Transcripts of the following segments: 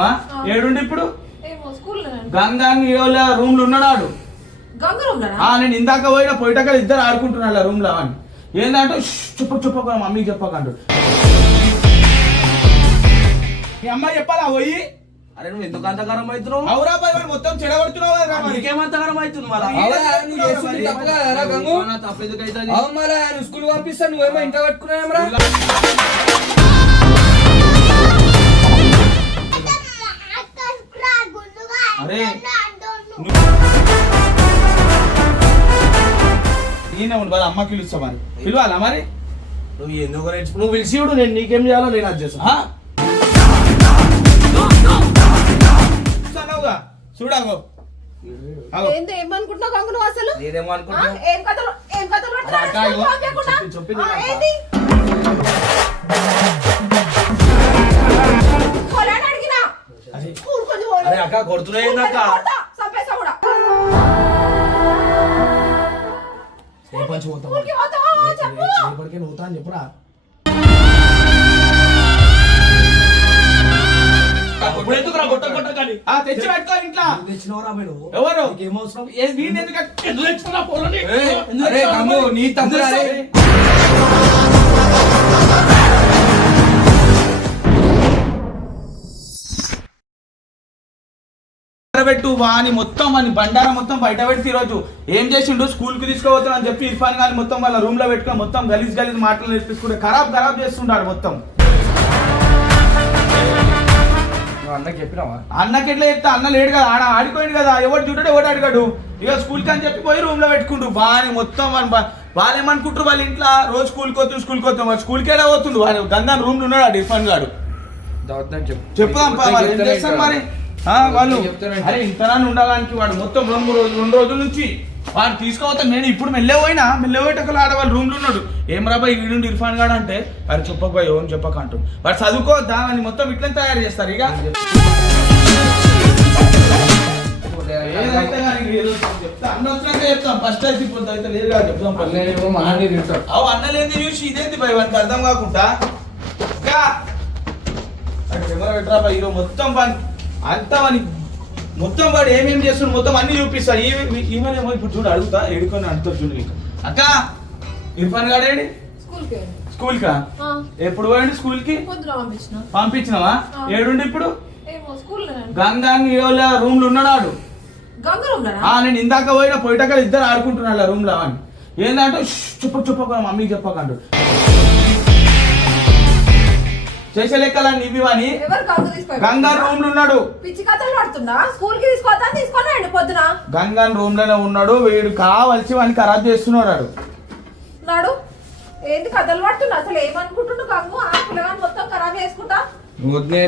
పంపించినావా? ఏడుండి ఇప్పుడు గంగా రూమ్ లో ఉన్నాడు. నేను ఇందాక పోయిటక్కడ ఇద్దరు ఆడుకుంటున్నా రూమ్ లో అని. ఏంటంటే చెప్పక మమ్మీకి చెప్పకంటు. మీ అమ్మాయి చెప్పాలా పోయి? అరే నువ్వు ఎందుకు అంతగానం అవుతున్నావు? అవురా బాయ్ మొత్తం చెడగొడుతున్నావు కదా. నీకేమంతగానం అవుతుంది? స్కూల్ పంపిస్తా నువ్వేమో ఇంట్లో పెట్టుకున్నావురా? అరే నేనే ఉండి వాళ్ళ అమ్మకి పిలుస్తా మరి. పిలవాలా మరి? నువ్వు ఎందుకు నువ్వు పిలిచి చూడు, నేను నీకేం చేయాలో నేను అది చేస్తాను. చూడాగో ఏమనుకుంటున్నావు గంగు నువ్వు అసలు? నేనేమో అనుకుంటున్నా. అరే అక్క కొడుతున్నాయి అక్క. రేపటికే నవ్వుతా అని చెప్పురా. తెచ్చి పెట్టుకో ఇంట్లో. తెచ్చినవరా మీరు? ఎవరు? ఏమవసరం? నీ తమ్ముడు పెట్టు వాని మొత్తం వాని బండారా మొత్తం బయట పెడితే ఈరోజు ఏం చేసిండు? స్కూల్ కి తీసుకోవద్దు అని చెప్పి ఇర్ఫాన్ గాని మొత్తం వాళ్ళ రూమ్ లో పెట్టుకుని మొత్తం గలీజ్ మాటలు నేర్పించుకుంటే ఖరాబ్ చేస్తుంటాడు మొత్తం. అన్నకి చెప్పినావా? అన్నకి ఎట్లా చెప్తా? అన్న లేడు కదా, ఆడ ఆడిపోయింది కదా. ఎవరు చూడడు ఎవడు అడిగాడు. ఇక స్కూల్ కి అని చెప్పి పోయి రూమ్ లో పెట్టుకుంటు వాని మొత్తం. వాళ్ళు ఏమనుకుంటారు? వాళ్ళ ఇంట్లో రోజు స్కూల్కి వస్తాం వాడు స్కూల్కి ఏడా పోతుండు. వాడు గంగా రూమ్ లో ఉన్నాడు ఇర్ఫాన్ గాడు. చెప్పుదాం ఏం చేస్తాను మరి వాళ్ళు. అరే ఇంతనా ఉండాలని వాడు మొత్తం 2 రోజుల నుంచి వాడు తీసుకోవద్దా. నేను ఇప్పుడు మెల్లపోయేటప్పుడు ఆడవాళ్ళు రూమ్ లో ఉన్నాడు. ఏం రాబాయ్ వీడుండి ఇర్ఫాన్ గాడు అంటే వాడు చెప్పకపోయి ఏం చెప్పకంటూ వాడు చదువుకోవద్దా అని మొత్తం ఇట్లా తయారు చేస్తారు. ఇక అన్న వచ్చినాక చెప్తాం. ఫస్ట్ అయితే ఇప్పుడు అయితే లేదు కదా చెప్తాం. అన్న లేని చూసి ఇదేంటి భయ వానికి అర్థం కాకుండా కెమెరా పెట్టరా ఈరోజు మొత్తం పని అంతా అని మొత్తం వాడు ఏమేమి చేస్తున్నాడు మొత్తం అన్ని చూపిస్తారు. ఈమెనేమో ఇప్పుడు చూడు అడుగుతా ఎడుకొని అడుగుతా చూడు నీకు. అక్క ఇర్ఫాన్ గాడేడి? స్కూల్ కా? ఎప్పుడు పోయండి స్కూల్ కి? పంపించినావా? ఏడుండి ఇప్పుడు గంగా రూమ్ లో ఉన్నాడు. నేను ఇందాక పోయిటక్కడ ఇద్దరు ఆడుకుంటున్నా రూమ్ లో అని. ఏంటంటే చెప్పక మమ్మీకి చెప్పకంటు చేసే లెక్కలని ఇవి అని. గంగా రూమ్ లో ఉన్నాడు. గంగా రూమ్ లోనే ఉన్నాడు. వీడు కావలసి వాడిని ఖరాబ్ చేస్తున్నాడు.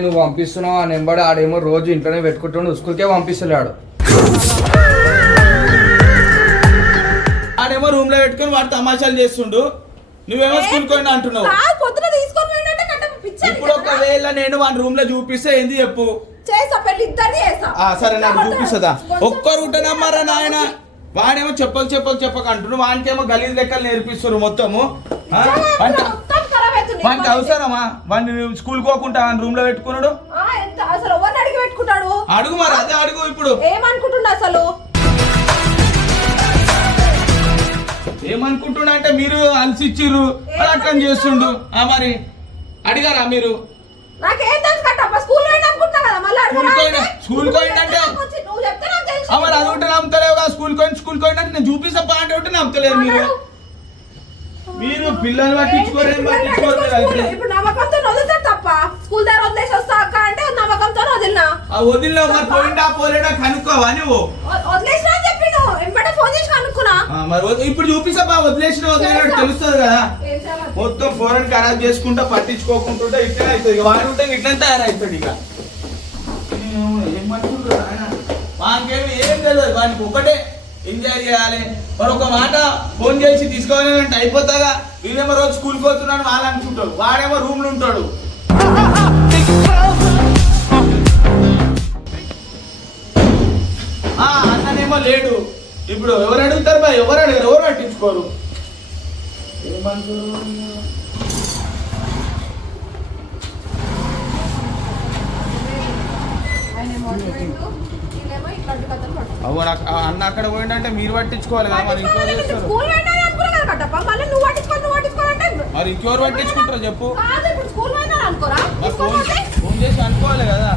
నువ్వు పంపిస్తున్నావు ఆ నెంబర్ ఆడేమో రోజు ఇంట్లోనే పెట్టుకుంటున్నాడు. స్కూల్కే పంపిస్తున్నాడు. ఆడేమో రూమ్ లో పెట్టుకుని వాడు తమాషాలు చేస్తుండు. నువ్వేమో స్కూల్ కొని అంటున్నావు. ఇప్పుడు ఒకవేళ నేను వాడి రూమ్ లో చూపిస్తే ఏంది చెప్పు? సరే నాకు చూపిస్తుందా? ఒక్కరు ఉంటేనమ్మారా నాయన. వాడేమో చెప్పక అంటున్నాడు. వానికేమో గలీజ్ లెక్కలు నేర్పిస్తారు మొత్తము. వానికి అవసరమా? వాడిని స్కూల్ కోకుండా రూమ్ లో పెట్టుకున్నాడు. అడుగు మరి అదే అడుగు. ఇప్పుడు ఏమనుకుంటున్నా అంటే మీరు అలసిచ్చిర్రు అట్లా చేస్తుండు. మరి అడిగారా మీరు? స్కూల్ పోయిందంటే మరి అది ఉంటే నమ్ముతలేవు. స్కూల్ పోయిందంటే నేను చూపిస్తా అంటే ఉంటే నమ్ముతలేరు మీరు. మీరు పిల్లలు పట్టించుకోరు. వదిలినా మరి పోయిందా పోలేడా కనుక్కోవా నువ్వు? మరి ఇప్పుడు చూపిస్తా వదిలేసిన వదిలేడు తెలుస్తుంది కదా. మొత్తం ఫోన్ ఖరాబ్ చేసుకుంటా పట్టించుకోకుంటుంటే ఇట్లా అవుతుంది. వాడు ఉంటే ఇట్లా తయారవుతాడు. ఇక వానికేమి ఏం తెలియదు. వానికి ఒకటే ఎంజాయ్ చేయాలి. మరి ఒక మాట ఫోన్ చేసి తీసుకోవాలంటే అయిపోతాగా. వీడేమో రోజు స్కూల్కి పోతున్నాడు వాళ్ళు అనుకుంటాడు. వాడేమో రూమ్ లో ఉంటాడు. అన్ననేమో లేడు. ఇప్పుడు ఎవరు అడుగుతారు బా? ఎవరు అడిగారు? ఎవరు పట్టించుకోరు. అవ్వ నాకు అన్న అక్కడ పోయిందంటే మీరు పట్టించుకోవాలి కదా మరి ఇంకోరు చేస్తారు మరి ఇంకెవరు పట్టించుకుంటారో చెప్పు మరి ఫోన్ చేసి అనుకోవాలి కదా.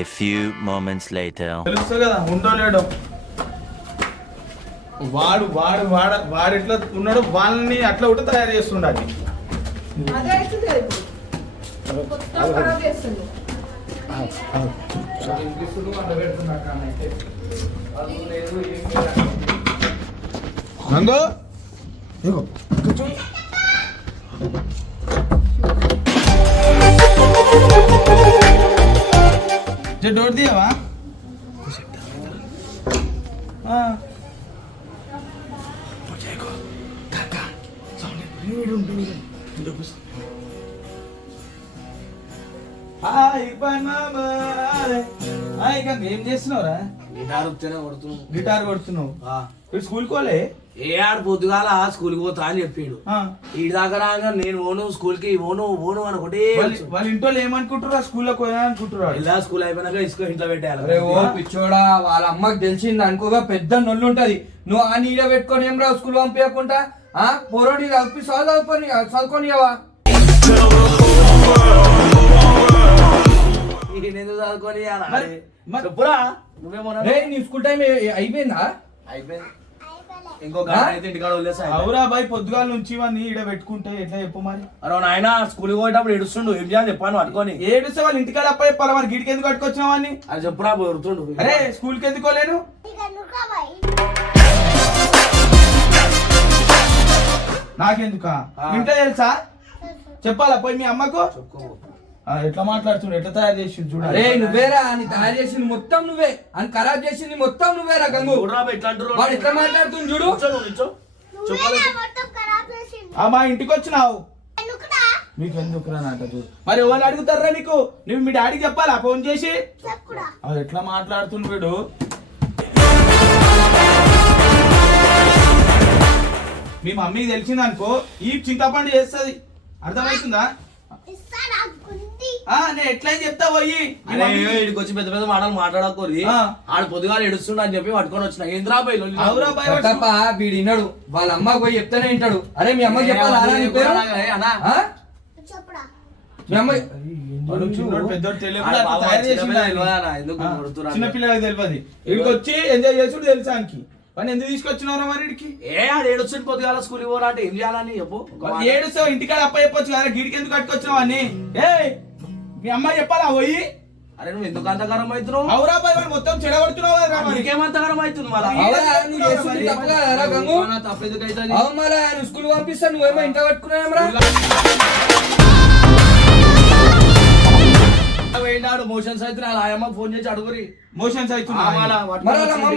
A few moments later. తెలుసు కదా ఉండో లేడో. వాడు వాడు వాడ వాడు ఎట్లా ఉన్నాడు వాళ్ళని అట్లా ఒకటి తయారు చేస్తుండాలి. నందు ఇగో కూర్చో. డోర్ దియవా ఏం చేస్తున్నావురా? గిటార్ కొడుతున్నావు. ఇప్పుడు స్కూల్కి పోలే? ఏ ఆడు పొద్దుగాల స్కూల్కి పోతా అని చెప్పాడు. ఈ దాకా రాగా నేను ఓను స్కూల్కి ఓను ఓను అని ఒకటే. వాళ్ళ ఇంట్లో ఏమనుకుంటారు? స్కూల్లో పోయినా అనుకుంటున్నారు. ఇలా స్కూల్ అయిపోయినాక ఇసుక ఇంట్లో పెట్టాలి. అరే ఓ పిచ్చోడా, వాళ్ళ అమ్మకి తెలిసింది అనుకోగా పెద్ద నొల్లు ఉంటది. నువ్వు ఆ నీడ పెట్టుకొని ఏం రా స్కూల్ పంపించకుండా పొరోడి చదువుకోనివా? చదువుకొని చెప్పురా నువ్వేమన్నా. నీ స్కూల్ టైం అయిపోయిందా? అయిపోయింది. ఇంకో గంట అయితే ఇంటికాడ వదిలేసా. అవురా బాయ్, పొద్దుగాల నుంచి ఇవన్నీ ఈడ పెట్టుకుంటే ఎట్లా చెప్పు మరి? అరే నాయన స్కూల్కి పోయేటప్పుడు ఏడుస్తుండు. ఏం చేయాలి చెప్పాను పట్టుకొని. ఏడుస్తే వాళ్ళు ఇంటికాడ అప్ప చెప్పాలి మరి. గిడికి ఎందుకు కట్టుకొచ్చినావని? అది చెప్పురా పోతుండు. అరే స్కూల్కి ఎందుకోలేను? నాకెందుకా? ఇంట్లో తెలుసా? చెప్పాలా పోయి మీ అమ్మకు? ఎట్లా మాట్లాడుతుండు, ఎట్లా తయారు చేసి చూడ. అరే నువ్వేరా అని తయారు చేసింది మొత్తం నువ్వే, అని ఖరాబ్ చేసింది మొత్తం నువ్వేరా గంగు. వాడు ఎట్లా మాట్లాడుతుంది చూడు. మా ఇంటికి వచ్చినావు మీకు ఎందుకురా నాట చూడు. మరి ఎవరు అడుగుతారా నీకు? నువ్వు మీ డాడీకి చెప్పాలా ఫోన్ చేసి? ఎట్లా మాట్లాడుతుండు వీడు. మీ మమ్మీకి తెలిసింది అనుకో ఈ చింతపండు చేస్తుంది. అర్థమవుతుందా? నేను ఎట్లా చెప్తా పోయి వచ్చి పెద్ద పెద్ద మాటలు మాట్లాడకూరి. ఆడు పొద్దుగాలు ఏడుస్తుండ అని చెప్పి పట్టుకొని వచ్చిన. ఏంద్రా వీడినాడు వాళ్ళ అమ్మకి పోయి చెప్తానే వింటాడు. అరే మీ అమ్మకి చెప్పాలా? చిన్నపిల్లలకి తెలియదు. ఇక్కడికి వచ్చి ఎంజాయ్ చేసుడు తెలుసా అనికి. పని ఎందుకు తీసుకొచ్చినారా మరి ఇడికి? ఏడొచ్చింది పొద్దుగాల స్కూల్ పోరా అంటే ఏం చేయాలని చెప్పు. ఏడుస్తావు ఇంటికాడ అప్ప చెప్పొచ్చు కదా. గిడికి ఎందుకు కట్టుకొచ్చినావు అని మీ అమ్మాయి చెప్పాలా పోయి? అరే నువ్వు ఎందుకు అంతగారం అవుతున్నావు? అవురా బాయ్ మొత్తం చెడగొడుతున్నావు కదా. నీకేమంతగారం అవుతుంది? స్కూల్ పంపిస్తా నువ్వేమో ఇంట్లో పెట్టుకున్నావురా. పోయినాడు మోషన్స్ అయితే ఆయమ్మ ఫోన్ చేసి అడుగురి. మోషన్స్ అవుతున్నా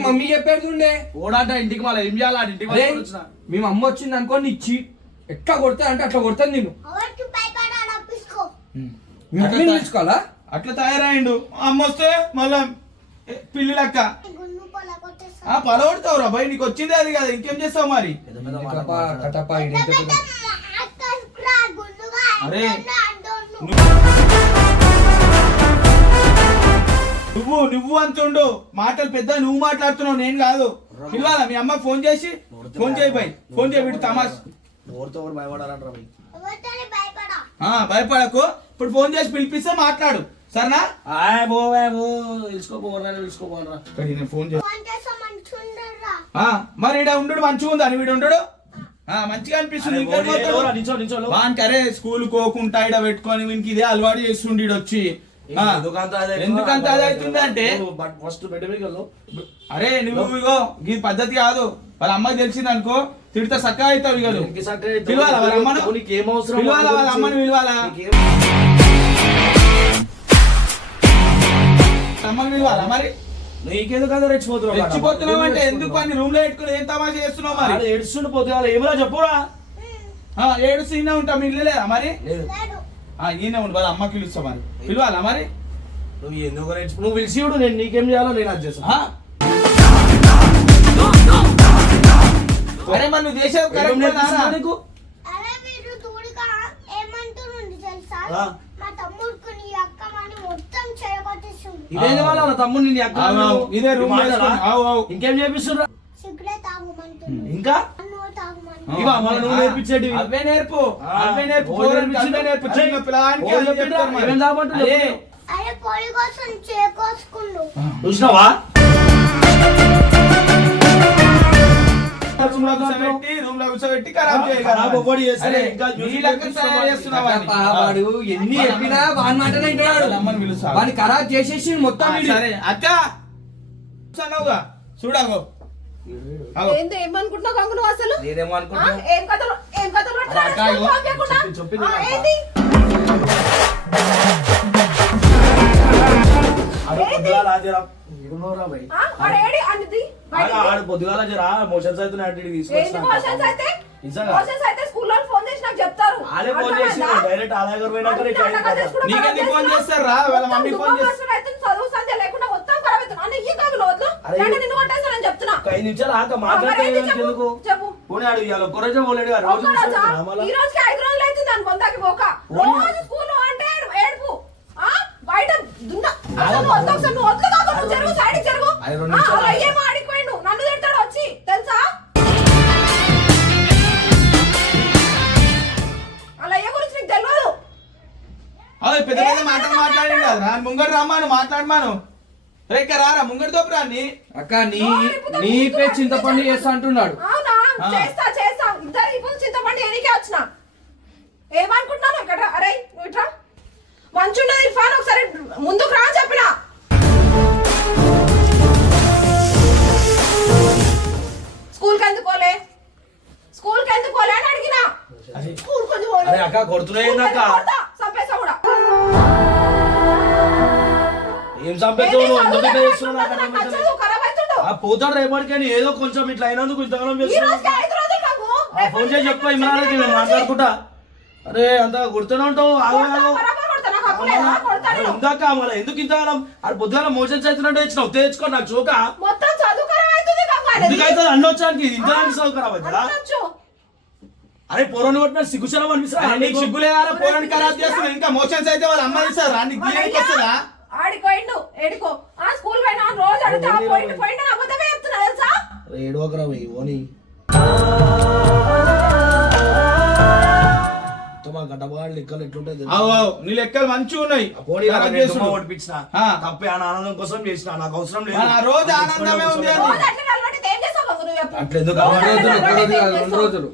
మమ్మీ చెప్పేది ఓడాట ఇంటికి మళ్ళీ ఏం చేయాలి? ఇంటికి మేము అమ్మ వచ్చింది అనుకోండి ఇచ్చి ఎట్లా కొడతా అంటే అట్లా కొడతాను నేను. పిలుచుకోవాలా? అట్లా తయారైండు. అమ్మ వస్తే మళ్ళా పిల్లి లెక్క పలవడతావురా బాయ్. నీకు వచ్చిందే అది కదా, ఇంకేం చేస్తావు మరి? అరే నువ్వు అంటుండు మాటలు పెద్ద. నువ్వు మాట్లాడుతున్నావు, నేను కాదు. పిలవాలా మీ అమ్మకి ఫోన్ చేసి? ఫోన్ చేయి బాయ్, ఫోన్ చేయి. వీడు తమాష్ భయపడకు. ఇప్పుడు ఫోన్ చేసి పిలిపిస్తే మాట్లాడు సరేనా? ఫోన్ చేసి మరి ఈడ ఉండు మంచిగా ఉందా? వీడు ఉండడు మంచిగా అనిపిస్తుంది. అరే స్కూల్ కోకుండా ఈడ పెట్టుకొని వీనికి ఇదే అలవాటు చేస్తుండే వచ్చి. ఎందుకంత అది అవుతుంది అంటే అరే నువ్వు ఇగో ఈ పద్ధతి కాదు. వాళ్ళ అమ్మకి తెలిసింది అనుకో తిడితే సక్క అవుతావు. ఇక పిలవాలా వాళ్ళ అమ్మను? పిలవాలా వాళ్ళ అమ్మని? పిలవాలా అమ్మని? పిలవాలా మరి? నీకెందుకు రెచ్చిపోతున్నావు అంటే ఎందుకు? అన్ని రూమ్ లో పెట్టుకుని ఏం తమాషా చేస్తున్నావు మరి? ఏడుస్తుండు పొద్దుగాల ఏమరా చెప్పురా. ఏడు సీనే ఉంటా మీ ఇల్లు లేదా మరి లేదు ఈయన ఉండి వాళ్ళ అమ్మకి పిలుస్తా మరి పిలవాలా మరి నువ్వు ఎందుకు నువ్వు పిలిచి చూడు నేను నీకేం చేయాలో నేను అది చేస్తాను అరే మరి నువ్వు చేసేది కరెక్ట్ నీకు అరే మీరు దూడిగా ఏమంటున్నారు తెలుసా మా తమ్ముడికి నీ అక్క అని మొత్తం చేయబట్టేస్తుంది ఇదేంది వాళ్ళ తమ్ముడు నీ అక్క ఇదే రూమ్ ఇంకేం చేపిస్తున్నా సిగరెట్ తాగమంటుంది ఇంకా నువ్వు తాగమంటుంది ఇవా మళ్ళీ నువ్వు నేర్పించేటి అవే నేర్పు నేర్పు చిన్న పిల్లగానికి ఏం తాగమంటున్నావు? అరే పొడి కోసం చేకోసుకుండు చూసినావా రూమ్ లో కూర్చోబెట్టి ఖరాబ్ ఖరాబ్ ఒక్కటి చేస్తానే, ఇంకా వాడు ఎన్ని చెప్పినా వాని మాటనే వింటాడు. అమ్మని పిలుస్తా వాడిని ఖరాబ్ చేసేసి మొత్తం వీడు. సరే అక్క చూసావుగా చూడగో ఏంది ఏమనుకుంటున్నావు గంగు నువ్వు అసలు నేనేమో ఆ? అనుకుంటున్నా ఏం కథలు అరే అక్క, ఇగో, చెప్పింది నాకు. ఏంది ఆడు పొద్దుగాల జరా ఇడున్నోరా భయ్. వాడు ఏడి అన్నది ఆడు పొద్దుగాల జరా మోషన్స్ అవుతున్నాయి అంటే ఏంది తీసుకొచ్చిన మోషన్స్ అయితే నిజంగా మోషన్స్ అయితే స్కూల్లో ఫోన్ చేసి నాకు చెప్తారు వాళ్ళే ఫోన్ చేసి డైరెక్ట్ ఆ దగ్గర పోయినాక ఇట్లా అయిపోతుంది. నీకెందుకు ఫోన్ చేస్తారు రా వాళ్ళ మమ్మీ ఫోన్ చేస్తారు చదువు సంధ్య లేకుండా మొత్తం ఖరాబ్ అవుతుంది అన్న ఈ కాదు వద్దు అరే, నేను నిన్ను కొట్టేస్తానని చెప్తున్నా ఒక 5 నిమిషాలు ఆక మాట్లాడితే మరి ఏంది చెప్పు? ఎందుకు చెప్పు పోనీ ఆడు ఇవాళ ఒక్క రోజే పోలేడు కదా, రోజు ఒక్క రోజా? తీసుకొస్తున్నా మళ్ళా. ఈ రోజుకి 5 రోజులు అవుతుంది దాని బొందాకి పోక పోనీ. రోజు స్కూల్లో అంటే ఏడుపు ఆ? బయట దున్న అసలు వద్దు ఒకసారి నువ్వు వద్దు కాదు నువ్వు జరుగు సైడ్కి జరుగు అరే, 2 నిమిషాలు అలా ఏమో ఆడిపోయిండు నన్ను తిడతాడు వచ్చి తెలుసా అలా ఏ గురించి నీకు తెలియదు అదే పెద్ద పెద్ద మాటలు మాట్లాడి కదా ముంగడు రమ్మాను మాట్లాడమాను రేక రారా ముంగడి తోపు రాని అక్క నీ పే చింతపండు చేస్తా అంటున్నాడు. అవునా చేస్తా చేస్తా ఇద్దరు ఇప్పుడు చింతపండు ఎనికే వచ్చిన ఏమనుకుంటున్నాను ఇక్కడ అరే నువ్వు ఇట్రా మంచున్నది ఇర్ఫాన్ ఒకసారి ముందుకు రా అని చెప్పిన స్కూల్కి ఎందుకు పోలే అని అడిగినా స్కూల్ కొంచెం పోలే. అరే అక్క కొడుతున్నాయి స్కూల్కి అక్క ఎందుకు కొడతా? చంపేస్తా కూడా ఏం చంపేస్తావు నువ్వు? ఎందుకు ఇట్లా చేస్తున్నావు నాకు నాకు అర్థం అవుతలేదు. నచ్చదు, ఖరాబ్ అవుతుండు. ఆ పోతాడు రేపటికని ఏదో కొంచెం ఇట్లా అయినందుకు ఇంతగానం ఈ చేస్తున్నావు. రోజుకి 5 రోజులు నాకు. ఆ ఫోన్ చేసి చెప్పా ఇమ్రాన్కి నేను మాట్లాడుకుంటా. అరే అంత కొడుతూనే ఉంటావు ఆగు కొడతా, ఆగు. బరాబర్ కొడతా, నాకు హక్కు లేదా? కొడతాను. ఇందాక మళ్ళీ ఎందుకు ఇంతగానం ఆడు పొద్దుగాల మోషన్స్ అవుతున్నట్టు ఇచ్చినావు తెచ్చుకో నాకు చోక మొత్తం చదువు ఖరాబ్ అవుతుంది గంగారెడ్డి. ఎందుకు అవుతుంది అన్నొచ్చానికి ఇంతగానికి సౌకర్యం అవుతుందా? అనొచ్చు. అరే పొరను కొట్టిన సిగ్గుచలం అనిపిస్తా నీకు సిగ్గులే పోరాని ఖరాబ్ చేస్తున్నావు ఇంకా మోషన్స్ అయితే వాళ్ళ అమ్మ ఇస్తారా నీకు గీయడానికి వస్తుందా ఆడిపోయిండు ఏడికో ఆ స్కూల్ పోయినా రోజు అడిగితే ఆ పోయిండు అబద్ధమే చెప్తున్నా తెలుసా ఏడవకరా పోయి ఓని మా గడ్డబాళ్ళు లెక్కలు ఎట్లుంటాయి తెలుసా? నీ లెక్కలు మంచిగా ఉన్నాయి ఆ పోనీ నాకు ఖరాబ్ నేను చేసుడు. దుమ్మ కొట్టిపించిన ఆ. తప్పే ఆ ఆనందం కోసం చేసిన నాకు అవసరం లేదు ఆ రోజు ఆనందమే ఉంది అది. రోజు అట్లా అలవాటు ఏం చేస్తావు గంగు నువ్వు చెప్పు అట్లా ఎందుకు రోజు అలవాటు అట్లా ఒక్క రోజు అలవాటు కాదు, ఏం 2 రోజులు.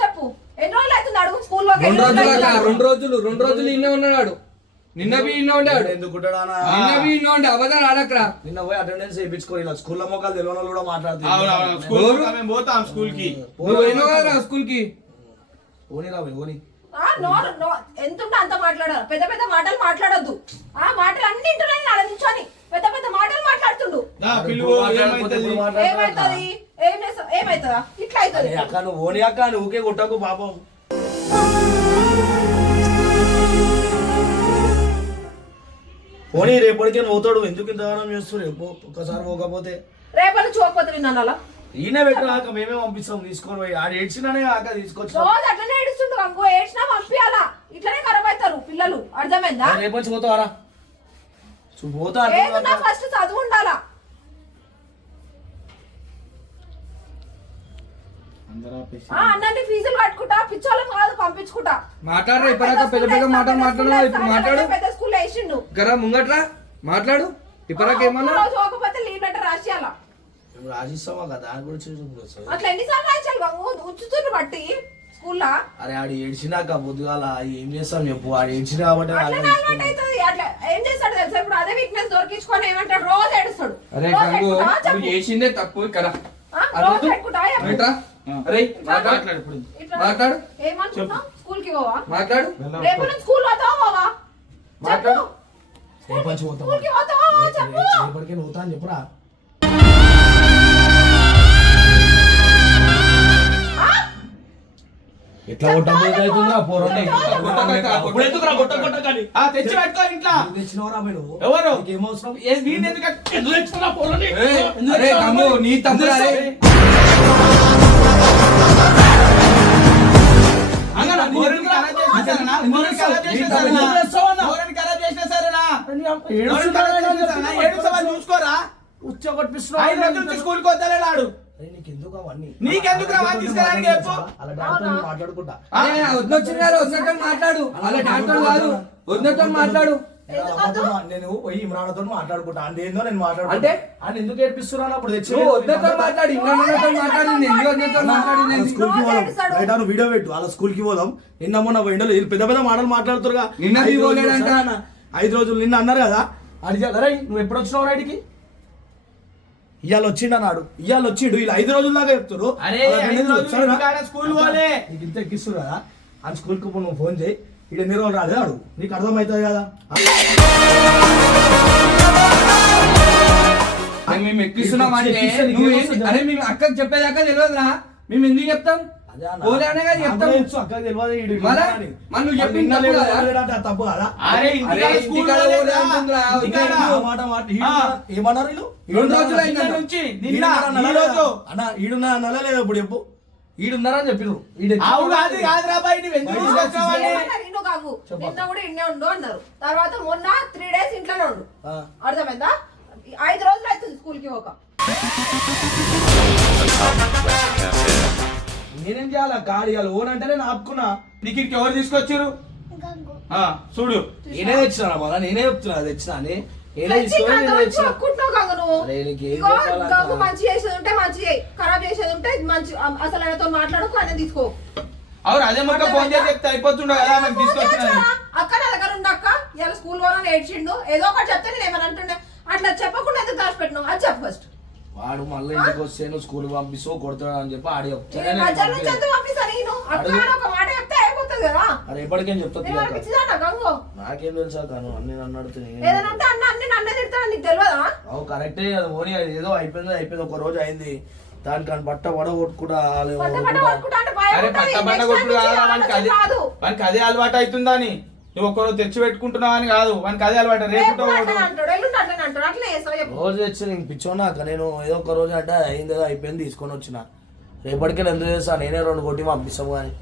చెప్పు ఎన్ని రోజులు అవుతుంది అడుగు స్కూల్లో 2 రోజులు అక్క, 2 రోజులు ఇన్నే ఉన్నాడు. నిన్న బి ఇన్నే ఉండాడు. ఎందుకు కుట్టాడా నిన్న బి ఇన్నే ఉండే అబద్ధాలు ఆడకరా. నిన్న పోయి అటెండెన్స్ వేయించుకోవాలి ఇలా స్కూల్లో మొక్కలు తెలియని వాళ్ళు కూడా అవునవును స్కూల్ మేము పోతాం స్కూల్ కి నువ్వు ఎన్నో కదా స్కూల్ కి. ఓనిరా పోయి ఓని ఎంత ఉంటే అంత మాట్లాడాలి పెద్ద పెద్ద మాటలు మాట్లాడొద్దు ఆ మాటలు అన్ని ఇంటున్నాయి నాడ నించొని పెద్ద పెద్ద మాటలు మాట్లాడుతుండు పిలువు ఏమైతుంది ఏమైతుంది ఏం చేస్తావు ఏమైతుందా ఇట్లా అవుతుంది అక్క నువ్వు ఓని అక్క నువ్వు ఊకే కొట్టకు పాపం పోనీ రేపటికే పోతాడు ఎందుకు ఇంత దానం చేస్తాడు రేపు ఒక్కసారి పోకపోతే రేపటి చూడకపోతే విన్నాను అలా ఈయన పెట్టాక మేమే పంపిస్తాం తీసుకొని పోయి ఆడు ఏడ్చినానే కాక తీసుకొచ్చాం రోజు అట్లనే ఏడుస్తుండు అంకో ఏడ్చినా పంపియాలా ఇట్లనే ఖరాబ్ అవుతారు పిల్లలు అర్థమైందా రేపటి పోతావారా పోతా ఏదున్నా ఫస్ట్ చదువు ఉండాలా అన్నీ ఫీజులు కట్టుకుంటా పిచ్చోళ్ళం కాదు పంపించుకుంటా మాట్లాడరా ఇప్పటిదాకా పెద్ద పెద్ద మాటలు మాట్లాడు. ఇప్పుడు మాట్లాడు. పెద్ద స్కూల్ వేసిండు గరా ముంగట్రా మాట్లాడు. ఇప్పటిదాకా ఏమన్నా రోజు పోకపోతే లీవ్ లెటర్ రాసియాలా రాజిస్తావా కదా దాని గురించి వస్తుంది. అట్లా ఎన్నిసార్లు రాయించాలి బాబు ఉచ్చుతున్న బట్టి స్కూల్లో అరే ఆడు ఏడ్చినాక పొద్దుగాల ఏం చేస్తాం చెప్పు ఆడు ఏడ్చిన కాబట్టి అట్లనే అలవాటు అవుతుంది అట్లా ఏం చేస్తాడు తెలుసా ఇప్పుడు అదే వీక్నెస్ దొరికించుకొని ఏమంటాడు రోజు ఏడుస్తాడు అరే రోజు గంగు పెట్టుకుంటావా? నువ్వు చెప్పు. చేసిందే తప్పు కదా. రోజు పెట్టుకుంటావా? చెప్పు. ఏంట్రా అరే మాట్లాడు మాట్లాడు ఇప్పుడు ఇట్లా మాట్లాడు. ఏమనుకుంటున్నావు స్కూల్ కి పోవా మాట్లాడు. రేపు నుంచి స్కూల్ పోతావా పోవా చెప్పు మాట్లాడు. రేపటి పోతాం స్కూల్ కి పోతావా చెప్పు రేపటికే పోతా అని చెప్పురా ఎట్లా కొట్టబోతే అవుతుందా పోరండి అప్పుడు ఎందుకురా కొట్టని? తెచ్చి పెట్టుకో ఇంట్లో. తెచ్చినవరా మీరు ఎవరు? ఏం అవసరం వీడిని ఎందుకు తెచ్చుకున్నా పోరని? అరే గంగు నీ తమ్ముడు అరే. అంగనా పోరని ఖరాబ్ చేసినా సరేనా? పోరని ఖరాబ్ చేసినా సరేనా? పోరని ఖరాబ్ చేసినా సరేనా? పోరని ఖరాబ్ చేసినా సరేనా? ఏడుస్తావా చూసుకోరా. ఉచ్చ కొట్టిస్తున్నావు 5 రోజుల నుంచి స్కూల్కి వద్దలేడు. నీకెందుకు అవన్నీ నీకెందుకు రా వాడిని తీసుకురానికి చెప్పు. అలా డాక్టర్ మాట్లాడుకుంటా వద్దొచ్చిన గారు వద్దతో మాట్లాడు అలా డాక్టర్ కాదు వద్దతో మాట్లాడు. నేను పోయి ఇమ్రాన్తో మాట్లాడుకుంటా అంటే ఏందో నేను మాట్లాడుకుంటా అంటే? ఆయన ఎందుకు ఏడిపిస్తున్నాను అప్పుడు తెచ్చి నువ్వు వద్దతో మాట్లాడు ఇమ్రాన్తో మాట్లాడింది ఎందుకు వద్దతో మాట్లాడింది స్కూల్ కి పోదాం బయట నువ్వు వీడియో పెట్టు అలా స్కూల్ కి పోదాం. నిన్న మొన్న ఎండలు వీళ్ళు పెద్ద పెద్ద మాటలు మాట్లాడుతారుగా. నిన్న 5 రోజులు పోలేడంట. సరేనా? 5 రోజులు నిన్న అన్నారు కదా అడిగారు నువ్వు ఎప్పుడు వచ్చినావు రైడ్కి ఇవాళ వచ్చిండు అన్నాడు. ఇవాళ వచ్చిండు వీళ్ళు 5 రోజుల దాకా చెప్తారు. అరే 5 రోజులు ఇంటికాడ స్కూల్ పోలే. నీకు ఇంత ఎక్కిస్తారు కదా ఆ స్కూల్ కు నువ్వు ఫోన్ చేయి. ఇక్కడ ఎన్ని రోజులు రాదే అడుగు నీకు అర్థమవుతుంది కదా. మేము ఎక్కిస్తున్నాం అంటే నువ్వు ఏంటి? అరే మేము అక్కకి చెప్పేదాకా తెలియదురా మేము ఎందుకు చెప్తాం పోలే అనే కదా చెప్తాం అక్కడికి తెలియదు మళ్ళా? మరి నువ్వు చెప్పింది తప్పు కదా? తప్పు కదా. అరే ఇంటికాడ స్కూల్ పోలే అంటుందిరా. ఇంటికాడ ఆ మాట ఏమన్నారు వీళ్ళు 2 రోజులు అయింది నిన్న నుంచి నిన్న ఈ రోజు అన్న ఈడున్న నెల లేదు ఇప్పుడు చెప్పు ఈడున్నారని చెప్పిరు. అవును అది కాదురా బాయ్ నువ్వు ఎందుకు తీసుకొచ్చావని. నిన్ను కాదు నిన్న కూడా ఇండే ఉండు అన్నారు. తర్వాత మొన్న 3 days ఇంట్లోనే ఉండు. అర్థమైందా? 5 రోజులు అవుతుంది స్కూల్ కి పోక. నేనేం చేయాలా కాడు ఇవ్వాలి ఓన్ అంటే నేను ఆపుకున్నా. నీకు ఇంటికి ఎవరు తీసుకొచ్చారు? గంగు చూడు నేనే తెచ్చినా బాగా నేనే చెప్తున్నా తెచ్చినా అని నేనే తెచ్చి తీసుకొని గంగ నేనే వచ్చి తెచ్చినా. ఒక్కుంటున్నావు గంగ నువ్వు. అరే నీకు ఏం ఇగో చెప్పాలా గంగు అక్క? మంచి చేసేది ఉంటే మంచి చేయి, ఖరాబ్ చేసేది ఉంటే మంచి అసలు ఆయనతో మాట్లాడుకో ఆయన తీసుకో. అవును అదే మొక్క ఫోన్ చేసి చెప్తే అయిపోతుండే కదా మేము తీసుకొచ్చినా. అక్క నా దగ్గర ఉండ అక్క ఇలా స్కూల్ పోవాలని ఏడ్చిండు ఏదో ఒకటి చెప్తే నేను ఏమని అంటుండే అట్లా చెప్పకుండా ఎందుకు దాచిపెట్టినావు అది చెప్పు ఫస్ట్. వాడు మళ్ళీ ఇంటికి వస్తే నువ్వు స్కూల్ పంపిస్తూ కొడతాడు అని చెప్పి ఆడి మధ్యాహ్నం నుంచి ఎంత పంపిస్తా నేను అక్క అని ఒక మాట చెప్తే అయిపోతుంది కదా. అరే ఎప్పటికేం చెప్తా నేను అనిపించిందా గంగు నాకేం తెలుసా తను అన్ని నన్ను ఏదైనా ఉంటే అన్ని నన్నే తిడతాను నీకు తెలియదా? అవు కరెక్టే అది ఓని అది ఏదో అయిపోయింది ఒక రోజు అయింది దానికి అని బట్ట కొట్టుకుంటా పట్ట పట్ట పట్టుకుంటా అంటే భయం అరే ఉంటుంది. పట్ట పట్ట Next time కొట్టుడు నుంచి కాదు వానికి అదే రాదు. వానికి అదే అలవాటు అవుతుందా అని. నువ్వు ఒక్కరోజు తెచ్చి పెట్టుకుంటున్నావు అని కాదు వానికి అదే అలవాటు. రేపు రేపు అట్లనే అంటాడు ఎల్లుండి అట్లనే అంటాడు అట్లా చేస్తావు చెప్పు. రోజు తెచ్చి నేను పిచ్చోనాక నేను ఏదో ఒక రోజు అంటే అయింది ఏదో అయిపోయింది తీసుకొని వచ్చిన రేపటికే ఎందుకు చేస్తా నేనే 2 కొట్టి పంపిస్తాము కానీ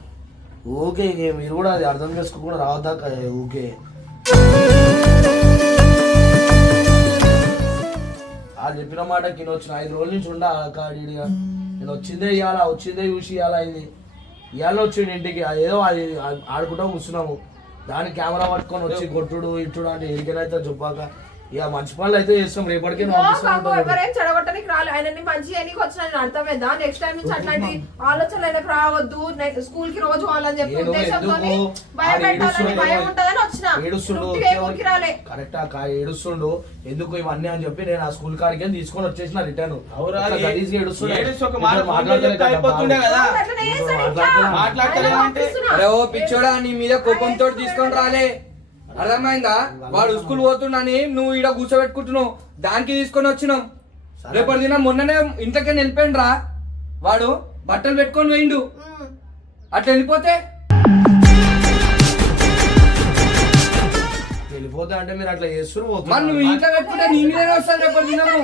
ఊకే మీరు కూడా అది అర్థం చేసుకోకుండా రావద్దాక ఊకే వాళ్ళు చెప్పిన మాటకి నేను వచ్చిన 5 రోజుల నుంచి ఉండా కాడిగా నేను వచ్చిందే చూసి ఇవాళ అయింది ఇవాళ వచ్చిండు ఇంటికి ఏదో అది ఆడుకుంటా కూర్చున్నాము దాని కెమెరా పట్టుకొని వచ్చి కొట్టుడు ఇట్టుడు అంటే ఎరికైతే చెప్పాక ఇక మంచి పనులు అయితే చేస్తాం రేపటికే ఎవరేం చెడగొట్టడానికి రాలే ఆయనని మంచి చేయడానికి వచ్చిన నేను అర్థమైందా నెక్స్ట్ టైం నుంచి అట్లాంటి ఆలోచనలు ఆయనకు రావద్దు స్కూల్ కి రోజు వాళ్ళని చెప్పి ఉద్దేశంతో భయపెట్టాలని భయం ఉంటదని వచ్చిన రాలే కరెక్ట్ ఆ ఏడుస్తుండు ఎందుకు ఇవన్నీ అని చెప్పి నేను ఆ స్కూల్ కాడికి తీసుకొని వచ్చేసిన రిటర్న్ అయిపోతుండే కదా మాట్లాడతానంటే. అరే ఓ పిచ్చోడా నీ మీద కోపంతో తీసుకొని రాలే అర్థమైందా? వాడు స్కూల్ పోతున్నాని నువ్వు ఈడ కూర్చోబెట్టుకుంటున్నావు దానికి తీసుకొని వచ్చినాం. రేపటి దినం మొన్ననే ఇంట్లోకే వెళ్ళిపోయిండు రా వాడు బట్టలు పెట్టుకొని పోయిండు అట్లా వెళ్ళిపోతే అంటే మీరు అట్లా చేస్తున్నారు మరి నువ్వు ఇంట్లో పెట్టుకుంటే నీ మీదనే వస్తాను రేపటి దినము.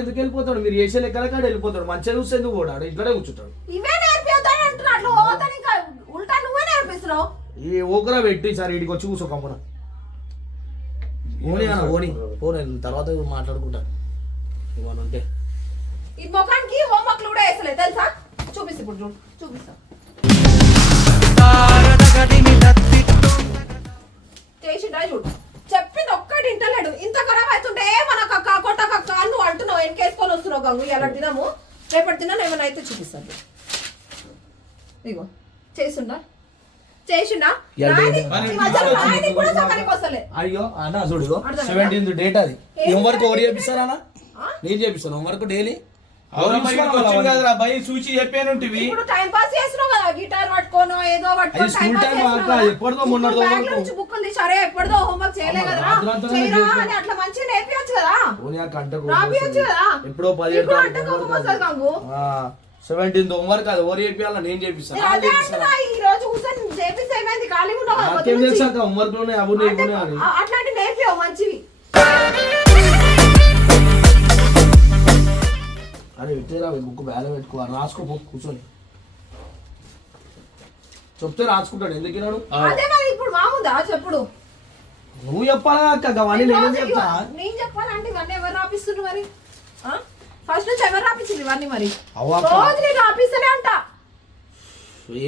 ఎందుకు వెళ్ళిపోతాడు మీరు చేసే లెక్కల కాడ వెళ్ళిపోతాడు మంచిగా చూస్తే ఎందుకు కూడా ఇంట్లోనే కూర్చుంటాడు ఈ ఓకరా పెట్టి సార్ వీడికి వచ్చి కూర్చో కంపన ఓని అన్న ఓని తర్వాత మాట్లాడుకుంటా ఏమన్నా ఉంటే ఈ ముఖానికి హోంవర్క్లు కూడా వేసలేదు తెలుసా? చూపిస్తా ఇప్పుడు చూడు చూపిస్తా చేసిండా చూడు చెప్పింది ఒక్కటి ఇంటలేడు ఇంత ఖరాబ్ అవుతుంటే మన కక్క కొట్ట కక్క నువ్వు అంటున్నావు వెనకేసుకొని వస్తున్నావు గంగు ఎలా తినము రేపటి తిన్నా ఏమైనా అయితే చూపిస్తాను. ఇగో చేసిండా అయ్యో అన్న చూడు 17th డేట్ అది హోంవర్క్ ఎవరు చేపిస్తారా నేను చేపిస్తాను హోంవర్క్ డైలీ చూసి చెప్పానుంటివి టైం పాస్ చేస్తున్నావు కదా గిటార్ పట్టుకోను ఏదో బుక్కులు తీసారే ఎప్పటిదో హోంవర్క్ చేయలే కదా అట్లా మంచిగా నేర్పించచ్చు కదా ఎప్పుడో 17 17th హోంవర్క్ అది ఎవరు చేపియాలా నేను చేపిస్తాను నేను అదే అంటున్నా, ఈ రోజు కూర్చొని చేపిస్తే ఏమైంది, ఖాళీగా ఉన్నావు కదా నాకేం పొద్దు నుంచి. తెలుసా హోంవర్క్ లోనే అవి అంటే నేర్చుకునే అని అట్లాంటి నేర్పేవు మంచివి. అరే పెట్టేరా బుక్ బ్యాల పెట్టుకో రాసుకో కూర్చొని చెప్తే రాసుకుంటాడు ఎందుకు విన్నాడు అదే మరి ఇప్పుడు మాముందా చెప్పుడు. నువ్వు చెప్పాలా అక్క అవన్నీ నేనేం చెప్తా నేను చెప్పాలంటే ఇవన్నీ ఎవరు రాపిస్తున్నారు మరి? ఫస్ట్ నుంచి ఎవరు రాపించింది ఇవన్నీ మరి? అవ్వక్క. రోజు నేను రాపిస్తూనే ఉంటా.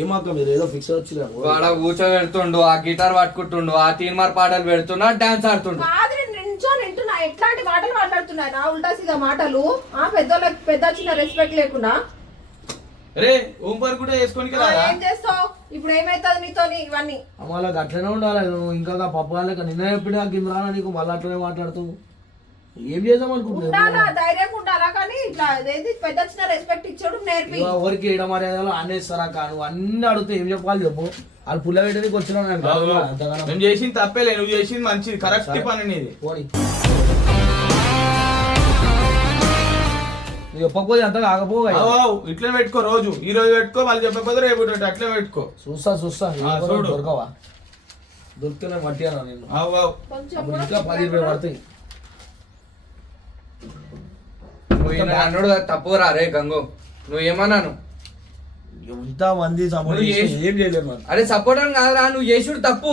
ఏమక్క మీరు ఏదో ఫిక్స్ వచ్చి వాడ కూర్చోబెడుతుండు, ఆ గిటార్ పట్టుకుంటుండు, ఆ తీన్మార్ పాటలు పెడుతున్నా, డాన్స్ ఆడుతుండు. కాదు నేను నించోని వింటున్నా, ఎట్లాంటి మాటలు మాట్లాడుతున్నాయి నా ఉల్టా సీదా మాటలు. పెద్దోళ్ళకి పెద్ద చిన్న రెస్పెక్ట్ లేకుండా. రే హోంవర్క్ కూడా వేసుకొని కదా ఏం చేస్తావు ఇప్పుడు? ఏమైతుంది నీతో ఇవన్నీ? అమ్మాల అట్లనే ఉండాలి నువ్వు ఇంకా పప్పు వాళ్ళకి నిన్న చెప్పినా కింద రానా నీకు మళ్ళీ అట్లనే మాట్లాడుతావు ఏం చేద్దాం ఉండాలా, అనుకుంటున్నావు ధైర్యం ఉండాలా, కానీ ఇట్లా అదేంటి పెద్ద చిన్న రెస్పెక్ట్ ఇచ్చాడు నేర్పి. ఎవరికి ఇవ్వడం మర్యాదలు అనేస్తారా కాను అన్ని అడిగితే ఏం చెప్పాలి చెప్పు వాళ్ళు పుల్ల పెట్టడానికి వచ్చినా మేము చేసింది తప్పేలే, నువ్వు చేసింది మంచిది, కరెక్ట్ పని నీది. పోనీ నువ్వు చెప్పకపోతే అంత కాకపోగా ఇట్లనే పెట్టుకో, రోజు ఈ రోజు పెట్టుకో, మళ్ళీ చెప్పకపోతే రేపు పెట్టు, అట్లే పెట్టుకో. చూస్తా చూడు. దొరకవా దొరికితే మట్టియానా నేను అవు అవు కొంచెం అప్పుడు కూడా ఇంకా 10 రూపాయలు పడతాయి నువ్వు ఈయన అన్నాడు కదా, తప్పు రా రే గంగు. నువ్వు ఏమన్నాను? ఎంత మంది support నువ్వు చేసి చేసి- ఏం చేయలేదు మరి అరే సపోర్ట్ అని కాదురా, నువ్వు చేసుడు తప్పు.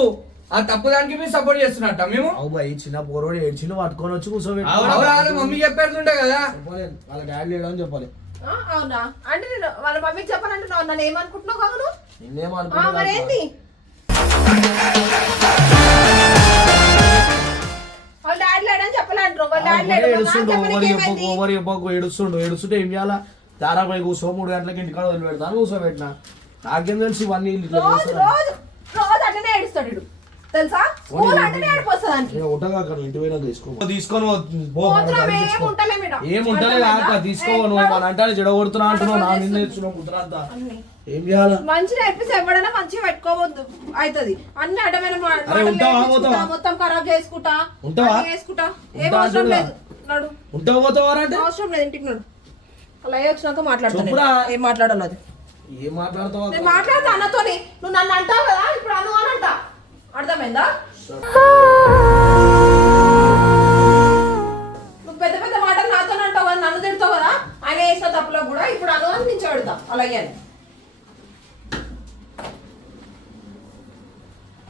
ఆ తప్పు దానికి మీరు సపోర్ట్ చేస్తున్నట్ట మేము? అవు బాయ్ చిన్న పోరోడు ఏడ్చిండు పట్టుకొని వచ్చి కూర్చోబెట్టి అవునా, వాళ్ళ మమ్మీ చెప్పేస్తుంటే కదా. చెప్పాలి వాళ్ళ డాడీ లేడని చెప్పాలి అవునా? అంటే నేను వాళ్ళ మమ్మీకి చెప్పాలంటున్నావు, నన్ను ఏమనుకుంటున్నావు కాదు నువ్వు? నిన్నేం మరేంటి వాళ్ళ డాడీ లేడని చెప్పాలంటారు. వాళ్ళ డాడీ లేడు ఏడుస్తుండు చెప్పడానికి ఏమైంది? ఓవర్ చెప్పకు ఏడుస్తుంటే ఏం చేయాలా దారాపై కూర్చో 3 గంటలకి ఇంటికాడ వదిలిపెడతాను కూర్చోబెట్టినా నాకేం తెలుసు ఇవన్నీ ఇట్లా రోజు చేస్తారని. రోజు రోజు అట్లనే ఏడుస్తాడు వీడు. తెలుసా? స్కూల్ అంటేనే ఏడిపోతుంది. నేను ఉంటగా అక్కడ ఇంటి పోయినా తీసుకొని పోతున్నాం, ఏం ఉంటలేం ఈడ. ఏముంటలే కాక తీసుకో నువ్వు మన అంటే చెడగొడుతున్నా అంటున్నావు నా నిన్న తెచ్చున్నావు కుదరంతా అన్ని. ఏం చేయాలా మంచిగా నేర్పిస్తే ఎవడైనా మంచిగా పెట్టుకోవద్దు అవుతుంది. అన్ని అడ్డమైన అరే ఉంటావా, పోతావా? మొత్తం ఖరాబ్ చేసుకుంటా ఉంటావా? అన్ని చేసుకుంటా. ఏం ఉంటా అవసరం అంటున్నా. లేదు, నడు. ఉంటావు పోతావారంటే అవసరం లేదు, ఇంటికి నడు. అలా అయ్యి వచ్చినాక మాట్లాడతాను చెప్పురా. నేను. ఏం మాట్లాడాలి అది ఏం మాట్లాడతావా నేను మాట్లాడతా అన్నతోని. నువ్వు నన్ను అంటావు కదా ఇప్పుడు అను అని అంట. అర్థమైందా?